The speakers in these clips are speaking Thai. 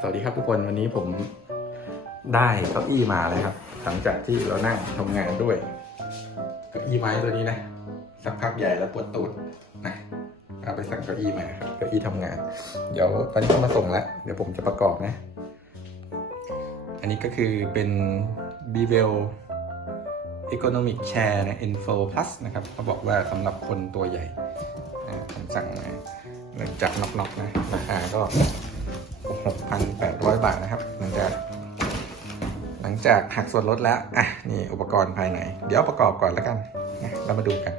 สวัสดีครับทุกคนวันนี้ผมได้เก้าอี้มาเลยครับ หลังจากที่เรานั่งทำงานด้วยเก้าอี้ไม้ตัวนี้นะ สักพักใหญ่แล้วปวดตูดนะเอาไปสั่งเก้าอี้มาครับเก้าอี้ทำงาน เดี๋ยวตอนนี้เขามาส่งแล้วเดี๋ยวผมจะประกอบนะ อันนี้ก็คือเป็น b b e l Economic Chair นะ Info Plus นะครับเขาบอกว่าสำหรับคนตัวใหญ่ผมสั่งมาหลังจากน็อกๆนะราคาก็ 6,800 บาทนะครับ หลังจากหลังจากหักส่วนลดแล้ว อะ นี่อุปกรณ์ภายใน เดี๋ยวประกอบก่อนแล้วกันนะเรามาดูกัน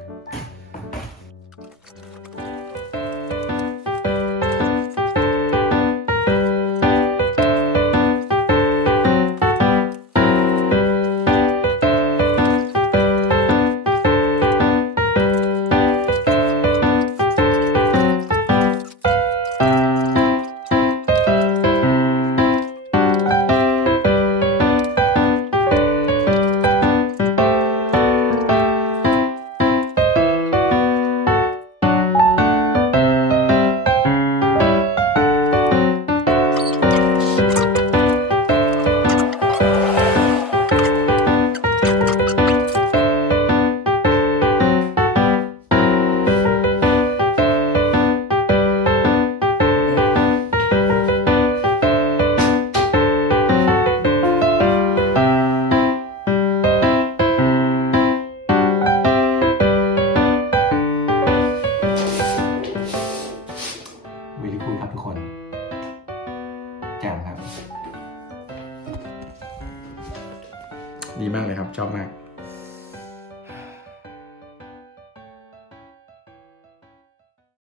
วิลีคูลครับทุกคนแจ่มครับ ดีมากเลยครับ ชอบมาก